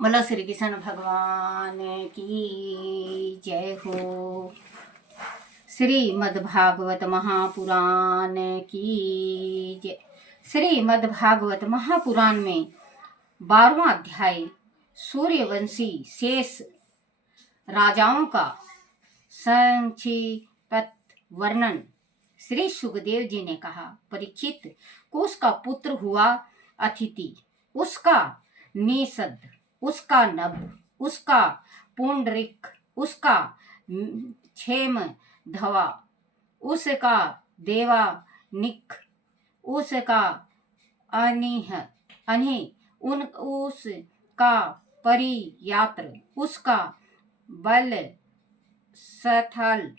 बोलो श्री कृष्ण भगवान की जय हो। श्रीमद्भागवत महापुराण की जय। श्रीमद्भागवत महापुराण में 12वां अध्याय सूर्यवंशी शेष राजाओं का संक्षिप्त वर्णन। श्री सुखदेव जी ने कहा, परीक्षित, कुश का पुत्र हुआ अथिति, उसका निषद, उसका नभ, उसका पुंडरिक, उसका क्षेम धवा, उसका देवानिक, उसका अनिह, उसका परियात्र, उसका बल स्थल,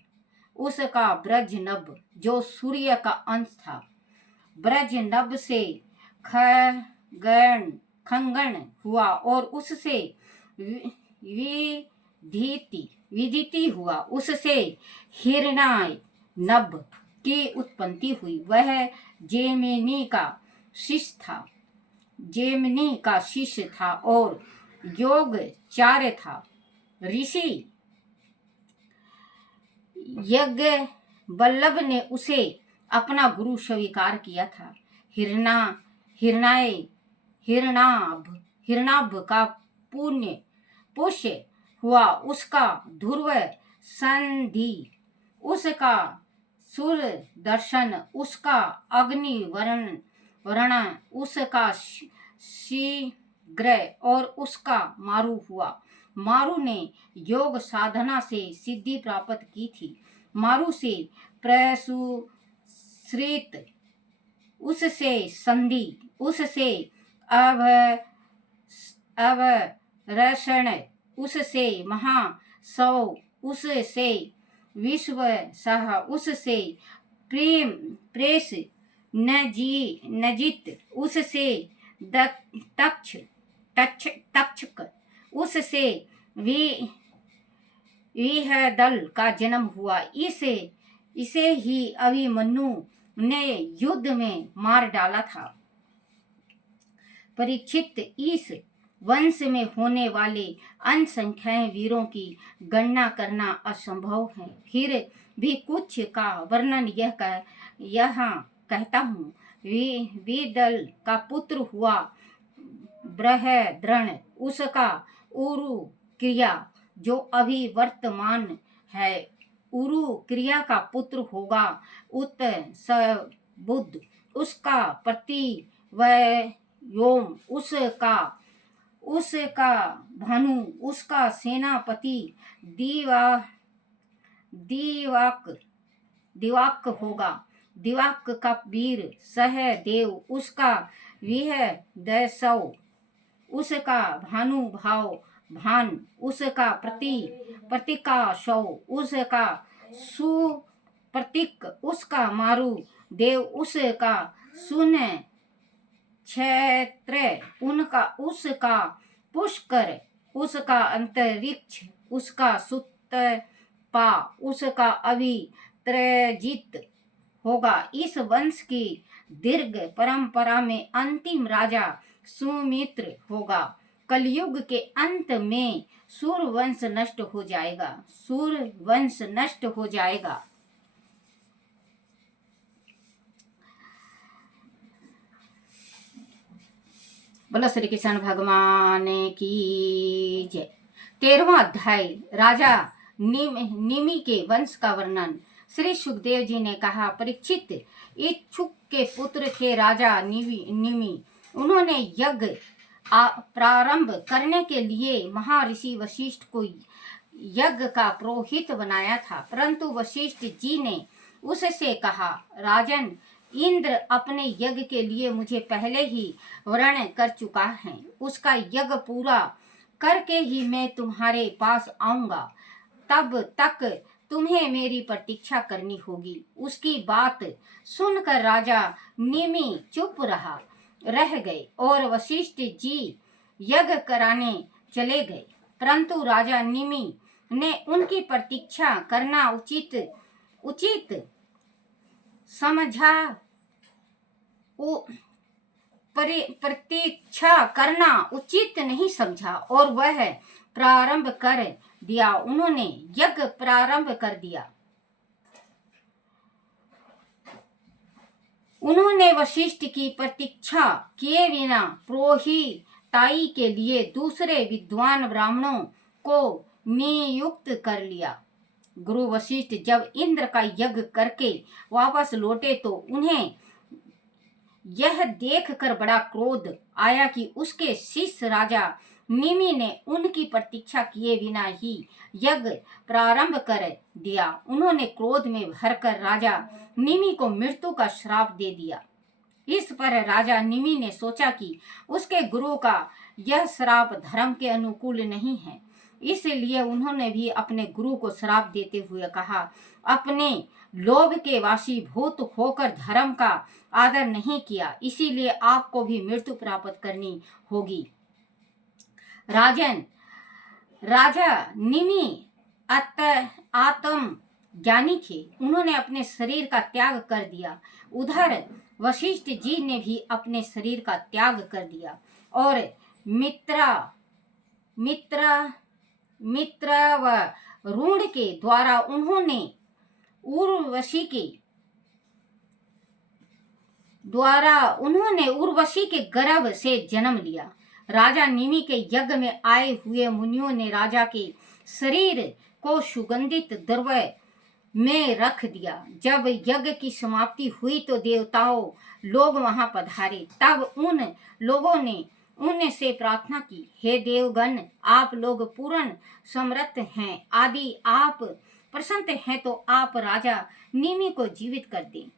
उसका ब्रजनभ जो सूर्य का अंश था। ब्रजनभ से खंगन हुआ और उससे विदिति हुआ, उससे हिरणाय नभ की उत्पत्ति हुई। वह जेमिनी का शिष्य था और योगचार्य था। ऋषि यज्ञ वल्लभ ने उसे अपना गुरु स्वीकार किया था। हिरणाभ का पुष्य हुआ, उसका ध्रुव संधि, उसका सुरदर्शन, उसका अग्नि वर्ण, उसका शीघ्र और उसका मारु हुआ। मारु ने योग साधना से सिद्धि प्राप्त की थी। मारु से प्रसुश्रित, उससे संधि, उससे अवरषण, उससे महासव, उससे विश्व सह, उससे प्रेस नजित, उससे तक्षक, उससे विहदल का जन्म हुआ। इसे ही अभिमन्यु ने युद्ध में मार डाला था। परीक्षित, इस वंश में होने वाले अनसंख्यात वीरों की गणना करना असंभव है। फिर भी कुछ का वर्णन यहाँ कहता हूँ। विदल का पुत्र हुआ बृहद्रन, उसका उरु क्रिया जो अभी वर्तमान है। उरु क्रिया का पुत्र होगा उत्सबुद्ध, उसका प्रतिव्योम, उसका भानु, उसका सेनापति दिवाक होगा। दिवाक का वीर सहदेव, उसका विहदसव, उसका भानुभाव भान, उसका प्रतिकाशव, उसका सुप्रतीक, उसका मारु देव, उसका सुन क्षेत्र, उसका पुष्कर, उसका अंतरिक्ष, उसका सुतपा, उसका अभित्रजित होगा। इस वंश की दीर्घ परंपरा में अंतिम राजा सुमित्र होगा। कलयुग के अंत में सूर्यवंश नष्ट हो जाएगा। बोलो श्री कृष्ण भगवान की जय। 13वां अध्याय राजा निमि के वंश का वर्णन। श्री सुखदेव जी ने कहा, परीक्षित, इच्छुक के पुत्र थे राजा निमि। उन्होंने यज्ञ प्रारंभ करने के लिए महर्षि वशिष्ठ को यज्ञ का पुरोहित बनाया था, परंतु वशिष्ठ जी ने उससे कहा, राजन, इंद्र अपने यज्ञ के लिए मुझे पहले ही वर्ण कर चुका है। उसका यज्ञ पूरा करके ही मैं तुम्हारे पास आऊंगा। तब तक तुम्हें मेरी प्रतीक्षा करनी होगी। उसकी बात सुनकर राजा निमि चुप रह गए और वशिष्ठ जी यज्ञ कराने चले गए, परंतु राजा निमि ने उनकी प्रतीक्षा करना उचित समझा। प्रतीक्षा करना उचित नहीं समझा और वह प्रारंभ कर दिया। उन्होंने यज्ञ प्रारंभ कर दिया। उन्होंने वशिष्ठ की प्रतीक्षा किए बिना पुरोहिताई के लिए दूसरे विद्वान ब्राह्मणों को नियुक्त कर लिया। गुरु वशिष्ठ जब इंद्र का यज्ञ करके वापस लौटे तो उन्हें यह देखकर बड़ा क्रोध आया कि उसके शिष्य राजा निमि ने उनकी प्रतीक्षा किए बिना ही यज्ञ प्रारंभ कर दिया। उन्होंने क्रोध में भरकर राजा निमि को मृत्यु का श्राप दे दिया। इस पर राजा निमि ने सोचा कि उसके गुरु का यह श्राप धर्म के अनुकूल नहीं है, इसलिए उन्होंने भी अपने गुरु को श्राप देते हुए कहा, अपने लोभ के वाशीभूत होकर धर्म का आदर नहीं किया, इसीलिए आपको भी मृत्यु प्राप्त करनी होगी। राजा निमि आत्म ज्ञानी थे, उन्होंने अपने शरीर का त्याग कर दिया। उधर वशिष्ठ जी ने भी अपने शरीर का त्याग कर दिया और मित्र व रूढ़ के द्वारा उन्होंने उर्वशी के गर्भ से जन्म लिया। राजा निमि के यज्ञ में आए हुए मुनियों ने राजा के शरीर को सुगंधित द्रव्य में रख दिया। जब यज्ञ की समाप्ति हुई तो देवताओं लोग वहां पधारे। तब उन लोगों ने उनसे प्रार्थना की, हे देवगण, आप लोग पूर्ण समर्थ हैं, आदि आप प्रसन्न हैं तो आप राजा निमि को जीवित कर दें।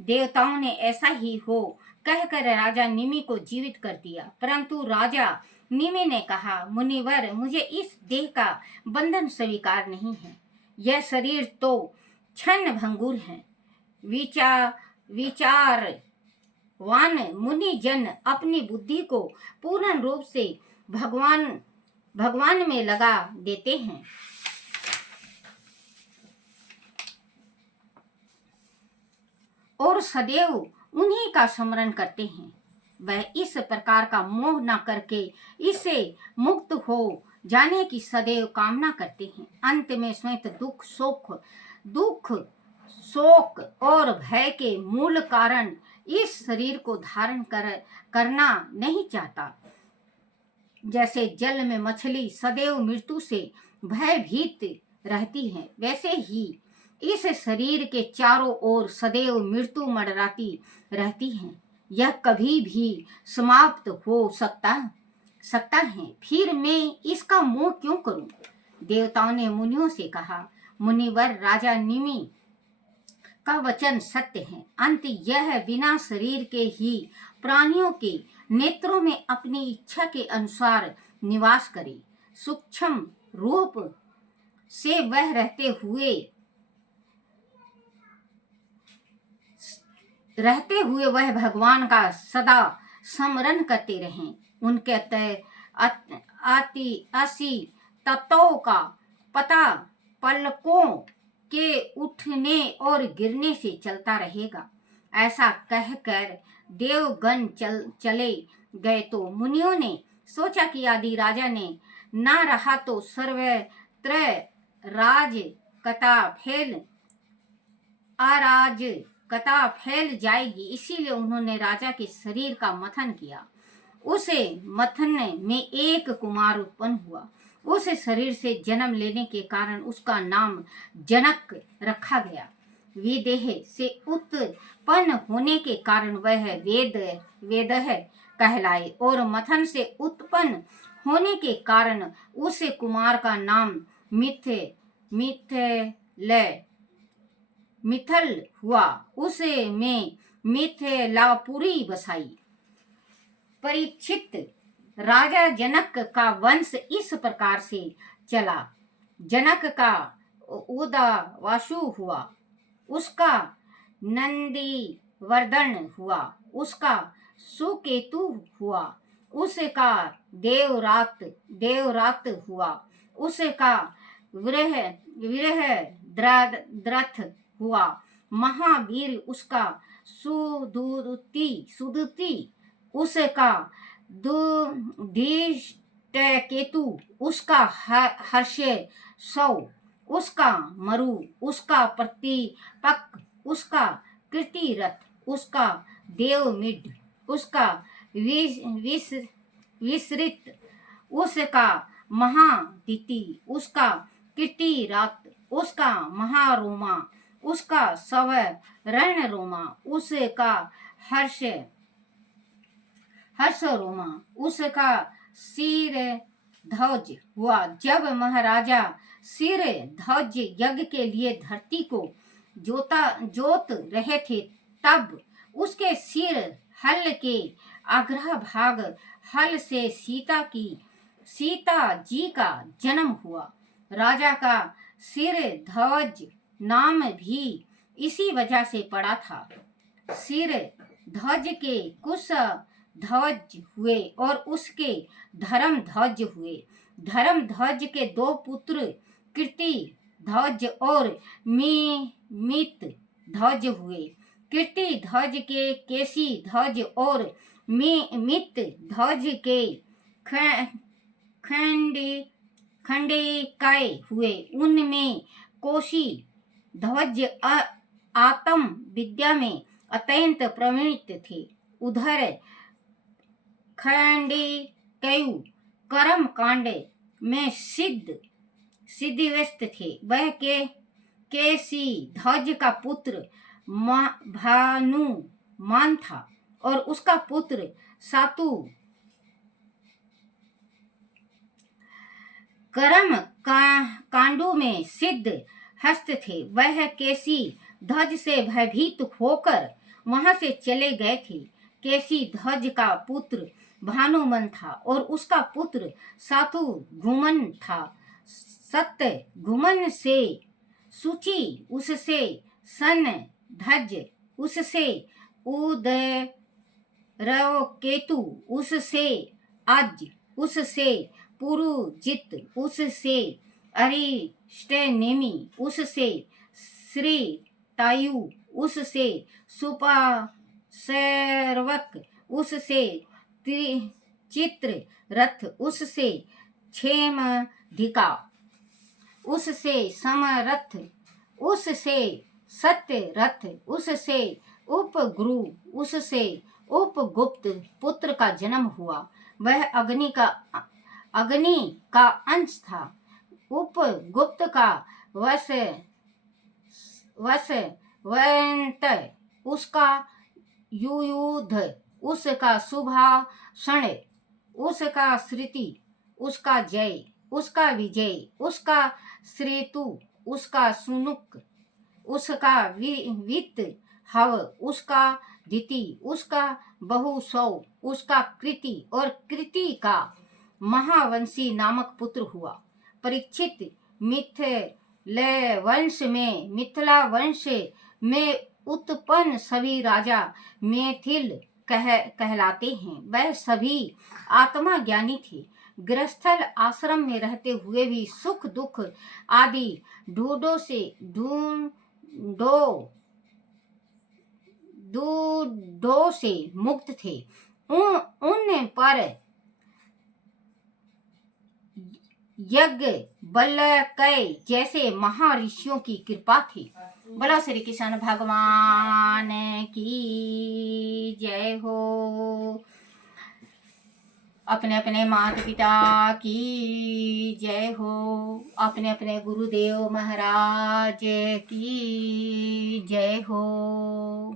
देवताओं ने ऐसा ही हो कहकर राजा निमि को जीवित कर दिया। परंतु राजा निमि ने कहा, मुनिवर, मुझे इस देह का बंधन स्वीकार नहीं है। यह शरीर तो क्षण भंगुर है। विचारवान मुनि जन अपनी बुद्धि को पूर्ण रूप से भगवान में लगा देते हैं और सदैव उन्हीं का स्मरण करते हैं। वह इस प्रकार का मोह न करके इससे मुक्त हो जाने की सदैव कामना करते हैं। अंत में स्वयं दुख शोक और भय के मूल कारण इस शरीर को धारण करना नहीं चाहता। जैसे जल में मछली सदैव मृत्यु से भयभीत रहती है, वैसे ही इस शरीर के चारों ओर सदैव मृत्यु मंडराती रहती है। यह कभी भी समाप्त हो सकता है, फिर मैं इसका मोह क्यों करूं? देवताओं ने मुनियों से कहा, मुनिवर, राजा निमि का वचन सत्य है। अंत यह बिना शरीर के ही प्राणियों के नेत्रों में अपनी इच्छा के अनुसार निवास करे। सूक्ष्म रूप से वह रहते हुए वह भगवान का सदा स्मरण करते रहें। उनके असी तत्वों का पता पलकों के उठने और गिरने से चलता रहेगा। ऐसा कहकर देवगण चले गए तो मुनियों ने सोचा कि यदि राजा ने ना रहा तो सर्वत्र अराजकता फैल जाएगी। इसीलिए उन्होंने राजा के शरीर का मंथन किया। उसे मंथन में एक कुमार उत्पन्न हुआ। उस शरीर से जन्म लेने के कारण उसका नाम जनक रखा गया। विदेह से उत्पन्न होने के कारण वह वेदह कहलाए और मथन से उत्पन्न होने के कारण उस कुमार का नाम मिथल हुआ। उसे में मिथिलापुरी बसाई। परीक्षित, राजा जनक का वंश इस प्रकार से चला। जनक का उदवासु हुआ, उसका नंदीवर्धन हुआ, उसका सुकेतु हुआ, उसका देवरात हुआ, उसका वृहद्रथ हुआ, महावीर उसका सुदुति उसका धृष्टकेतु, उसका हर्षे सौ, उसका मरु, उसका प्रतिपक, उसका कृतिरथ, उसका देवमिड, उसका विसृत, उसका महादिति, उसका कृतिरात, उसका महारोमा, उसका सवर्ण रोमा, उसका हर्ष रोमा, उसका सिर ध्वज हुआ। जब महाराजा सिर ध्वज यज्ञ के लिए धरती को जोत रहे थे, तब उसके सिर हल के अग्र भाग हल से सीता जी का जन्म हुआ। राजा का सिर ध्वज नाम भी इसी वजह से पड़ा था। सिर ध्वज के कुश ध्वज हुए और उसके धर्म ध्वज हुए। धर्म ध्वज के दो पुत्र कीर्ति ध्वज और मित ध्वज हुए। कीर्ति ध्वज के केसी ध्वज और मित ध्वज के खंडिकाय हुए। उनमें कोशी ध्वज आत्म विद्या में अत्यंत प्रवीण थे। उधर खंडिकयु कर्म कांड में सिद्धिव्यस्त थे। वह केसी ध्वज का पुत्र भानुमान था और उसका पुत्र सातु कर्म कांडों में सिद्ध हस्त थे। वह केसी ध्वज से भयभीत होकर वहां से चले गए थे। केसी ध्वज का पुत्र भानुमन था और उसका पुत्र सातु घुमन था। सत्य घुमन से सूची, उससे सन ध्वज, उससे उदय केतु, उससे आज, उससे पुरुजित, उससे अरिष्टनेमि, उससे श्री तायु, उससे सुपार्वक, उससे चित्र रथ, उससे क्षेमधिका, उससे समरथ, उससे सत्य रथ, उससे उपगुरु, उससे उपगुप्त पुत्र का जन्म हुआ। वह अग्नि का अंश था। उपगुप्त का वसवंत, उसका युयुध, उसका सुभाषण, उसका श्रुति, उसका जय, उसका विजय, उसका श्रेतु, उसका सुनुक, उसका वित्त हव, उसका दिति, उसका बहुसौ, उसका कृति और कृति का महावंशी नामक पुत्र हुआ। परीक्षित मिथिला वंश में उत्पन्न सभी राजा मैथिल कहलाते हैं। वह सभी आत्मा ज्ञानी थे। गृहस्थल आश्रम में रहते हुए भी सुख दुख आदि ढूंढों से मुक्त थे। उन पर यज्ञ बल्लकय जैसे महर्षियों की कृपा थी। बोलो श्री कृष्ण भगवान की जय हो। अपने अपने माता पिता की जय हो। अपने अपने गुरुदेव महाराज की जय हो।